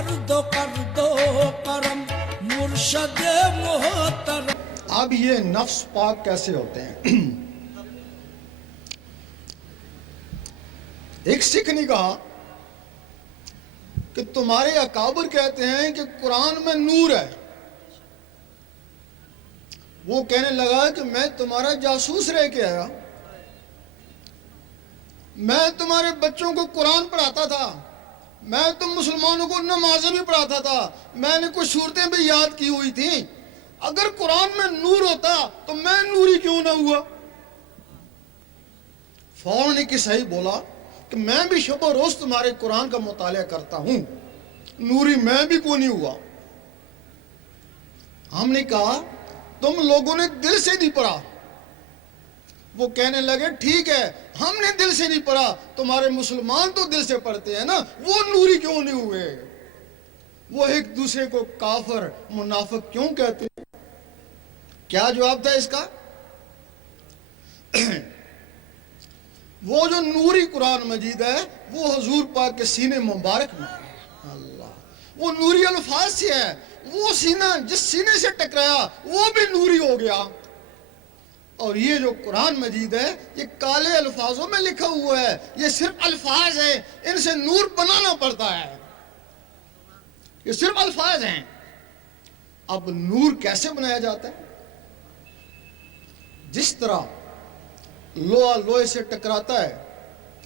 कर दो करम मुर्शद मोहतरम। अब ये नफ्स पाक कैसे होते हैं? एक सिख ने कहा कि तुम्हारे अकाबर कहते हैं कि कुरान में नूर है। वो कहने लगा कि मैं तुम्हारा जासूस रह के आया, मैं तुम्हारे बच्चों को कुरान पढ़ाता था, मैं तुम मुसलमानों को नमाज़ें भी पढ़ाता था, मैंने कुछ सूरतें भी याद की हुई थी। अगर कुरान में नूर होता तो मैं नूरी क्यों ना हुआ? फौरन ने कि सही बोला कि मैं भी शब रोज तुम्हारे कुरान का मुतालिया करता हूं, नूरी मैं भी क्यों नहीं हुआ? हमने कहा तुम लोगों ने दिल से नहीं पढ़ा। वो कहने लगे ठीक है, हमने दिल से नहीं पढ़ा, तुम्हारे मुसलमान तो दिल से पढ़ते हैं ना, वो नूरी क्यों नहीं हुए? वो एक दूसरे को काफिर मुनाफिक क्यों कहते हैं? क्या जवाब था इसका? वो जो नूरी कुरान मजीद है वो हुजूर पाक के सीने मुबारक में है। अल्लाह, वो नूरी अल्फाज से है। वो सीना जिस सीने से टकराया वो भी नूरी हो गया। और ये जो कुरान मजीद है ये काले अल्फाजों में लिखा हुआ है, ये सिर्फ अल्फाज है, इनसे नूर बनाना पड़ता है। ये सिर्फ अल्फाज हैं। अब नूर कैसे बनाया जाता है? जिस तरह लोहा लोहे से टकराता है,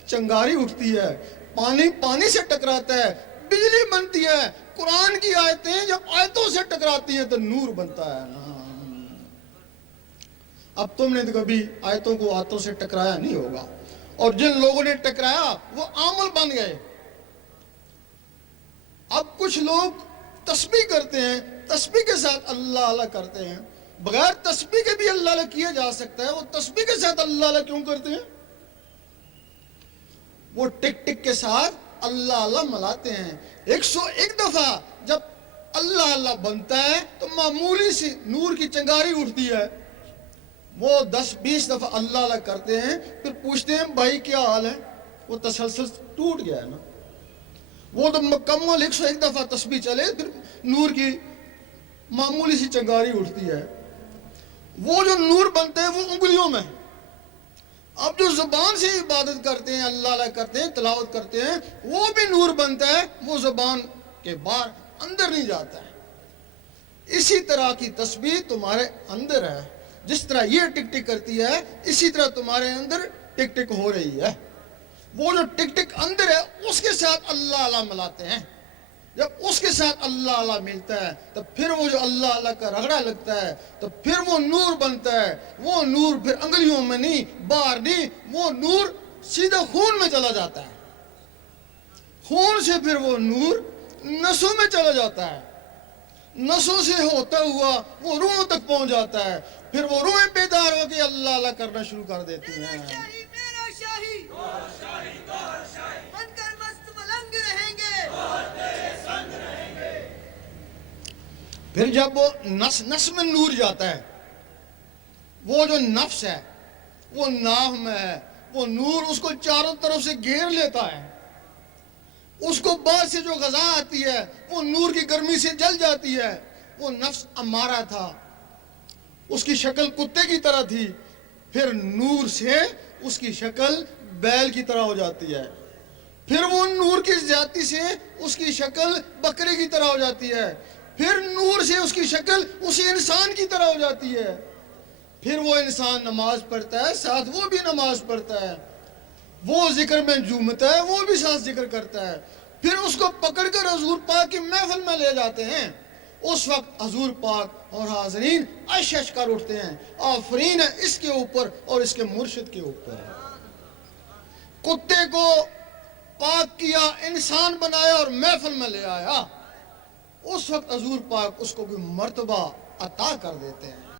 चिंगारी उठती है, पानी पानी से टकराता है, बिजली बनती है, कुरान की आयतें जब आयतों से टकराती हैं तो नूर बनता है ना। अब तुमने तो कभी आयतों को आयतों से टकराया नहीं होगा, और जिन लोगों ने टकराया वो आमल बन गए। अब कुछ लोग तस्बीह करते हैं, तस्बीह के साथ अल्लाह अल्लाह करते हैं। बगैर तस्बीह के भी अल्लाह अल्लाह किया जा सकता है, वो तस्बीह के साथ अल्लाह अल्लाह क्यों करते हैं? वो टिक टिक के साथ अल्लाह अल्लाह मिलाते हैं। 101 दफा जब अल्लाह अल्लाह बनता है तो मामूली सी नूर की चिंगारी उठती है। वो 10-20 दफा अल्लाह अल्लाह करते हैं, फिर पूछते हैं भाई क्या हाल है? वो तसलसल टूट गया है ना। वो तो मुकम्मल 101 दफा तस्बीह चले फिर नूर की मामूली सी चिंगारी उठती है। वो जो नूर बनते हैं वो उंगलियों में। अब जो जुबान से इबादत करते हैं, अल्लाह अल्लाह करते हैं, तिलावत करते हैं, वो भी नूर बनता है, वो जुबान के बाहर अंदर नहीं जाता है। इसी तरह की तस्बीह तुम्हारे अंदर है। जिस तरह ये टिक टिक करती है इसी तरह तुम्हारे अंदर टिक टिक हो रही है। वो जो टिक टिक अंदर है उसके साथ अल्लाह अल्लाह मिलाते हैं। जब उसके साथ अल्लाह अल्लाह मिलता है तो फिर वो जो अल्लाह अल्लाह का रगड़ा लगता है तो फिर वो नूर बनता है। वो नूर फिर अंगलियों में नहीं, बाहर नहीं, वो नूर सीधा खून में चला जाता है। खून से फिर वो नूर नसों में चला जाता है, नसों से होता हुआ वो रूहों तक पहुंच जाता है। फिर वो रूहें बेदार होकर अल्लाह अल्लाह करना शुरू कर देती हैं। फिर जब वो नस नस में नूर जाता है, वो जो नफ्स है वो नाम में है, वो नूर उसको चारों तरफ से घेर लेता है। उसको बाद से जो गज़ा आती है वो नूर की गर्मी से जल जाती है। वो नफ्स अमारा था, उसकी शक्ल कुत्ते की तरह थी, फिर नूर से उसकी शक्ल बैल की तरह हो जाती है। फिर वो नूर की ज्यादती से उसकी शक्ल बकरे की तरह हो जाती है। फिर नूर से उसकी शक्ल उसी इंसान की तरह हो जाती है। फिर वो इंसान नमाज पढ़ता है, साथ वो भी नमाज पढ़ता है, वो जिक्र में झूमता है, वो भी साथ जिक्र करता है। फिर उसको पकड़कर हजूर पाक की महफिल में ले जाते हैं। उस वक्त हजूर पाक और हाज़रीन अश कर उठते हैं, आफरीन है इसके ऊपर और इसके मुर्शिद के ऊपर। कुत्ते को पाक किया, इंसान बनाया और महफिल में ले आया। उस वक्त हजूर पाक उसको कोई मर्तबा अता कर देते हैं।